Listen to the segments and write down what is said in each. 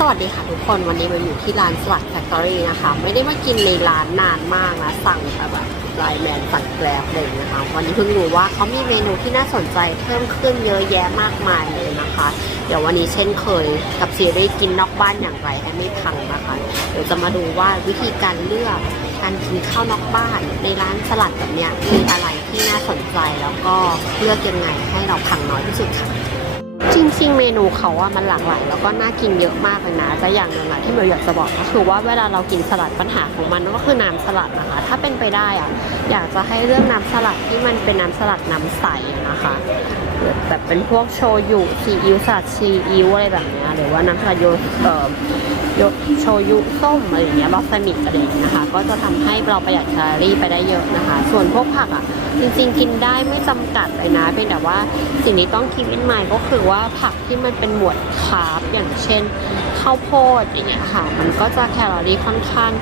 สวัสดีค่ะทุกคนวันนี้มาอยู่ที่ร้านสลัดแฟคทอรี่นะคะ ไม่ได้มากินในร้านนานมากนะสั่งแบบไลน์แมนสั่งแกร็บเลยนะคะ วันนี้เพิ่งรู้ว่าเขามีเมนูที่น่าสนใจเพิ่มขึ้นเยอะแยะมากมายเลยนะคะ เดี๋ยววันนี้เช่นเคยกับซีรีส์กินนอกบ้านอย่างไรให้ไม่พังนะคะ เดี๋ยวจะมาดูว่าวิธีการเลือกการกินข้าวนอกบ้าน ในร้านสลัดแบบเนี้ยมีอะไรที่น่าสนใจแล้วก็เลือกยังไงให้เราพังน้อยที่สุดค่ะ จริง ๆ เมนูเขาว่ามันหลากหลายแล้วก็น่ากินเยอะมากเลยนะแต่อย่างหนึ่งอะที่เมย์อยากจะบอกก็คือว่าเวลาเรากินสลัดปัญหาของมันก็คือน้ำสลัดนะคะ ถ้าเป็นไปได้อะอยากจะให้เรื่องน้ำสลัดที่มันเป็นน้ำสลัดน้ำใสนะคะแบบเป็นพวกโชยุซีอิ๊วสลัดซีอิ๊วอะไรแบบนี้หรือว่าน้ำสลัดโยเอ่อโยโชยุส้มอะไรอย่างเงี้ยบอสมิกอะไรอย่างเงี้ยนะคะ ก็จะทำให้เราประหยัดแคลอรี่ไปได้เยอะนะคะ ส่วนพวกผักอะจริงๆ กินได้ไม่จำกัดเลยนะเพียงแต่ว่าสิ่งที่ต้องคิดอินไมก็คือว่าผักที่มันเป็นหมวดคาร์บอย่างเช่นข้าวโพดอย่างเงี้ยค่ะ มันก็จะแคลอรี่ค่อนข้าง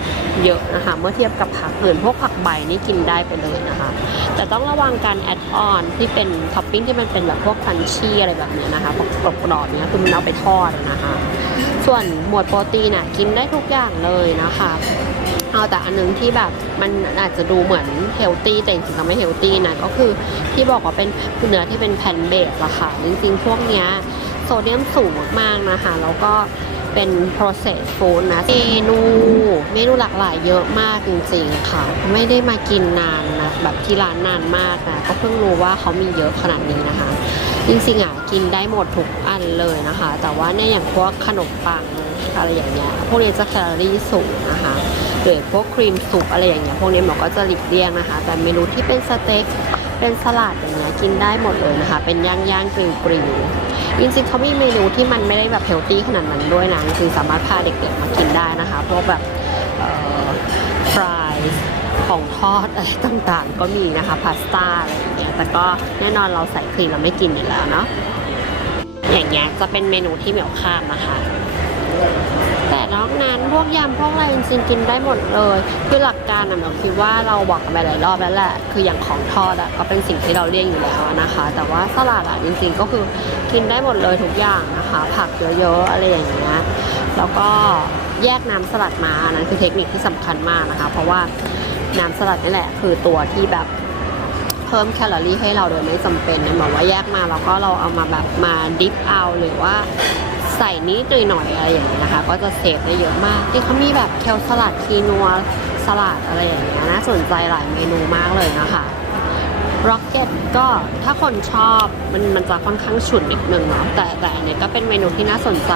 เยอะนะคะ เมื่อเทียบกับผักอื่นพวกผักใบนี่กินได้ไปเลยนะคะ แต่ต้องระวังการแอดออนที่เป็นท็อปปิ้งที่มันเป็นแบบพวกคันชี่อะไรแบบเนี้ยนะคะพวกกรอบกรอบๆเนี้ยคือมันเอาไปทอดนะคะ ส่วนหมวดโปรตีนน่ะกินได้ทุกอย่างเลยนะคะ เอาแต่อันนึงที่แบบมันอาจจะดูเหมือนเฮลตี้แต่จริงๆแล้วไม่เฮลตี้นะก็คือที่บอกว่าเป็นเนื้อที่เป็นแพนเบสอะค่ะจริงๆ พวกเนี้ยโซเดียมสูงมากๆนะคะแล้วก็เป็น processed food นะเมนูเมนูหลากหลายเยอะมากจริงๆค่ะ ไม่ได้มากินนานนะแบบที่ร้านนานมากนะก็เพิ่งรู้ว่าเขามีเยอะขนาดนี้นะคะจริงๆอะกินได้หมดทุกอันเลยนะคะ แต่ว่าเนี่ยอย่างพวกขนมปัง อะไรอย่างเงี้ยพวกนี้จะแคลอรี่สูงนะคะหรือพวกครีมซุปอะไรอย่างเงี้ยพวกนี้หมอก็จะหลีกเลี่ยงนะคะ แต่เมนูที่เป็นสเต็กเป็นสลัดอย่างเงี้ยกินได้หมดเลยนะคะ เป็นย่างย่างกริลกริลจริงๆเขามีเมนูที่มันไม่ได้แบบเฮลตี้ขนาดนั้นด้วยนะจริงสามารถพาเด็กๆมากินได้นะคะพวกแบบฟรายของทอดอะไรต่างๆ ก็มีนะคะพาสต้าอะไรอย่างเงี้ยแต่ก็แน่นอนเราใส่ครีมเราไม่กินอยู่แล้วเนาะอย่างเงี้ยจะเป็นเมนูที่เหมียวข้ามนะคะ แต่นอกนั้นพวกยำพวกอะไรจริงๆกินได้หมดเลยคือหลักการนะเราคิดว่าเราบอกกันไปหลายรอบแล้วแหละคืออย่างของทอดอะก็เป็นสิ่งที่เราเลี่ยงอยู่แล้วนะคะ แต่ว่าสลัดอะจริงๆก็คือกินได้หมดเลยทุกอย่างนะคะ ผักเยอะๆอะไรอย่างเงี้ยแล้วก็แยกน้ำสลัดมาอันนั้นคือเทคนิคที่สำคัญมากนะคะ เพราะว่าน้ำสลัดนี่แหละ คือตัวที่แบบเพิ่มแคลอรี่ให้เราโดยไม่จำเป็นเนี่ยบอกว่าแยกมาแล้วก็เราเอามาแบบมาดิฟเอาหรือว่า ใส่นิดหน่อยอะไรอย่างเงี้ยนะคะ ก็จะเซฟได้เยอะมาก ที่เขามีแบบเคลสลัดคีนัวสลัดอะไรอย่างเงี้ยน่าสนใจหลายเมนูมากเลยนะคะร็อกเก็ตก็ถ้าคนชอบมันมันจะค่อนข้างฉุนนิดนึงเนาะแต่แต่อันเนี้ยก็เป็นเมนูที่น่าสนใจ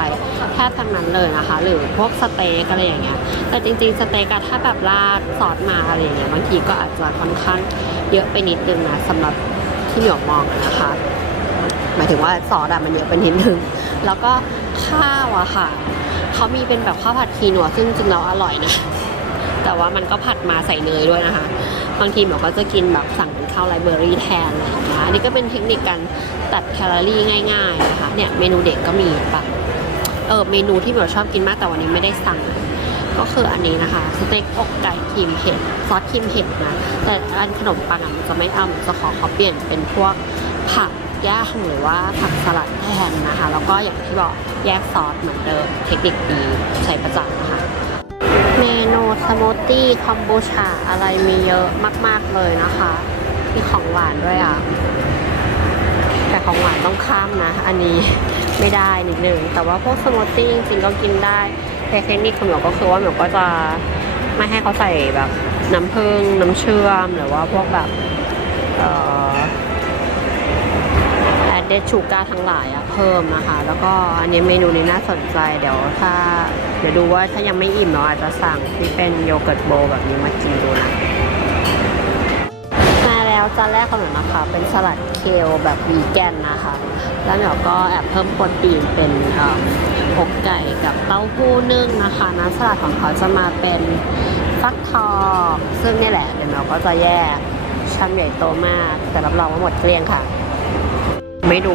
แทบทั้งนั้นเลยนะคะ หรือพวกสเต็กอะไรอย่างเงี้ยแต่จริงๆสเต็กอะถ้าแบบราดซอสมาอะไรอย่างเงี้ยบางทีก็อาจจะค่อนข้างเยอะไปนิดนึงนะสำหรับที่หยกมองนะคะ หมายถึงว่าซอสอะมันเยอะไปนิดนึง แล้วก็ข้าวอะค่ะ เขามีเป็นแบบข้าวผัดคีนัวซึ่งจริงๆแล้วอร่อยนะ แต่ว่ามันก็ผัดมาใส่เนยด้วยนะคะ บางทีหมอก็จะกินแบบสั่งเป็นข้าวไรเบอรี่แทนอะไรอย่างเงี้ยอันนี้ก็เป็นเทคนิคการตัดแคลอรี่ง่ายๆนะคะ เนี่ยเมนูเด็กก็มีปะเออเมนูที่หมอชอบกินมากแต่วันนี้ไม่ได้สั่งก็คืออันนี้นะคะสเต็กอกไก่ครีมเห็ดซอสครีมเห็ดนะแต่อันขนมปังอะมันจะไม่เอามันจะขอเขาเปลี่ยนเป็นพวกผัก ย่างหรือว่าผักสลัดแทนนะคะ แล้วก็อย่างที่บอกแยกซอสเหมือนเดิมเทคนิคดีใช้ประจำนะคะ เมนูสมูทตี้คอมบูชาอะไรมีเยอะมาก ๆ เลยนะคะ มีของหวานด้วยอะ แต่ของหวานต้องข้ามนะ อันนี้ไม่ได้นิดนึง แต่ว่าพวกสมูทตี้จริงๆก็กินได้แต่เทคนิคของหนูก็คือว่าหนูก็จะไม่ให้เขาใส่แบบน้ำผึ้งน้ำเชื่อมหรือว่าพวกแบบเอ่อ เดชูการ์ทั้งหลายอะเพิ่มนะคะ แล้วก็อันนี้เมนูนี้น่าสนใจเดี๋ยวถ้าเดี๋ยวดูว่าถ้ายังไม่อิ่มเราอาจจะสั่งที่เป็นโยเกิร์ตโบว์แบบนี้มากินดูนะมาแล้วจานแรกของหนูนะคะ เป็นสลัดเคลแบบวีแกนนะคะ แล้วเดี๋ยวก็แอบเพิ่มโปรตีนเป็นอกไก่กับเต้าหู้นึ่งนะคะน้ำสลัดของเขาจะมาเป็นฟักทองซึ่งนี่แหละเดี๋ยวเราก็จะแยกชามใหญ่โตมาก แต่รับรองว่าหมดเกลี้ยงค่ะ ไม่ดู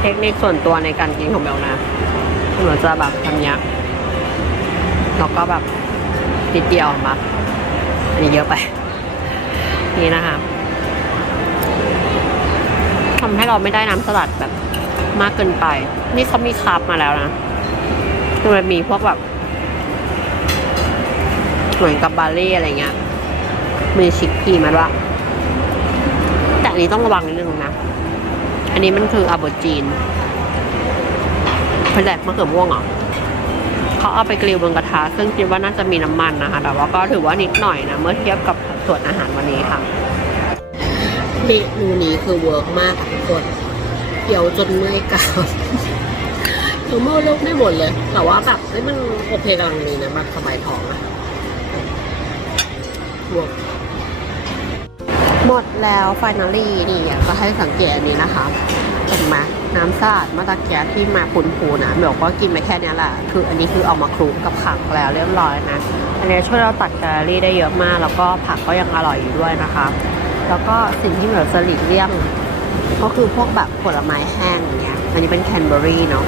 เทคนิคส่วนตัวในการกินของเบลนะหนูจะแบบทำยักแล้วก็แบบติดเดียวมาอันนี้เยอะไป นี่นะคะทำให้เราไม่ได้น้ำสลัดแบบมากเกินไป นี่เขามีคาร์บมาแล้วนะมันมีพวกแบบเหมือนกับบาเล่อะไรเงี้ยมีชิคพีมาด้วยแต่อันนี้ต้องระวังนิดนึงนะ อันนี้มันคืออาโบจีนเป็นแหลกมะเขือม่วงเหรอเขาเอาไปกริลบนกระทะซึ่งคิดว่าน่าจะมีน้ำมันนะคะ แต่ว่าก็ถือว่านิดหน่อยนะ เมื่อเทียบกับส่วนอาหารวันนี้ค่ะเมนูนี้คือเวิร์กมากทุกคนเดี๋ยวจนเมื่อยกรามคือเมื่อเลิกไม่หมดเลย แต่ว่าแบบเฮ้ยมันโอเคกำลังดีนะแบบสบายท้องอะเวิร์ก หมดแล้วฟ i น a ลี่นี่กจะให้สังเกตอันนี้นะคะเห็นไหมน้ำสลัดมาตะเกียบที่มาพูนพูนะเดี๋ยวก็กินไปแค่นี้แหละคืออันนี้คือเอามาคลุกกับผักแล้วเรียบร้อยนะอันนี้ช่วยเราตัดแคลอรี่ได้เยอะมาก แล้วก็ผักก็ยังอร่อยอยู่ด้วยนะคะ แล้วก็สิ่งที่เหมือนสลิดเลี่ยงก็คือพวกแบบผลไม้แห้งอย่างเงี้ยอันนี้เป็นแคนเบอรี่เนาะ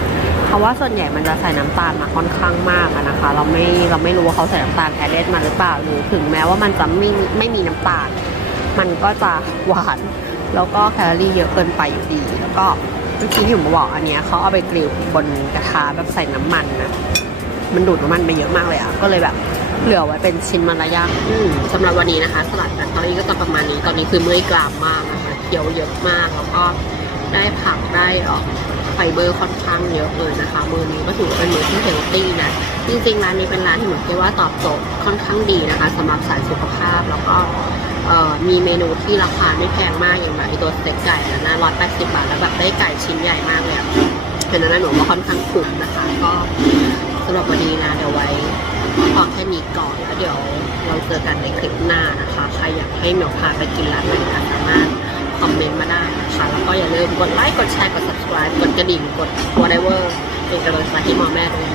เพราะว่าส่วนใหญ่มันจะใส่น้ำตาลมาค่อนข้างมากนะคะ เราไม่เราไม่รู้ว่าเขาใส่น้ำตาลแอดเดมาหรือเปล่าหรือถึงแม้ว่ามันจะไม่ไม่มีน้ำตาล มันก็จะหวานแล้วก็แคลอรี่เยอะเกินไปอยู่ดี แล้วก็เมื่อกี้ที่ผมบอกอันเนี้ยเขาเอาไปกริลบนกระทะแบบใส่น้ำมันนะมันดูดน้ำมันไปเยอะมากเลยอะก็เลยแบบเหลือไว้เป็นชิ้นมันละย่างอืมสำหรับวันนี้นะคะ สลัดแบบตอนนี้ก็จะประมาณนี้ตอนนี้คือเมื่อยกรามมากนะคะเคี้ยวเยอะมากแล้วก็ได้ผักได้ออกไฟเบอร์ค่อนข้างเยอะเลยนะคะมือนี้ก็ถือว่าเป็นมือที่เฮลตี้นะจริงๆร้านนี้เป็นร้านที่เหนูคิดว่าตอบโจทย์ค่อนข้างดีนะคะสำหรับสายสุขภาพแล้วก็ มีเมนูที่ราคาไม่แพงมากอย่างแบบไอตัวสเต็กไก่นะนะร้อยแปดสิบบาทแล้วแบบได้ไก่ชิ้นใหญ่มากเลยเพราะฉะนั้นหนูว่าค่อนข้างคุ้มนะคะ ก็สำหรับวันนี้นะเดี๋ยวไว้พอแค่นี้ก่อนแล้วเดี๋ยวเราเจอกันในคลิปหน้านะคะ ใครอยากให้เหมียวพาไปกินร้านไหนก็สามารถคอมเมนต์มาได้นะคะ แล้วก็อย่าลืมกดไลค์ กดแชร์ กด subscribe กดกระดิ่ง กด whatever เป็นกำลังใจให้หมอแม่ด้วย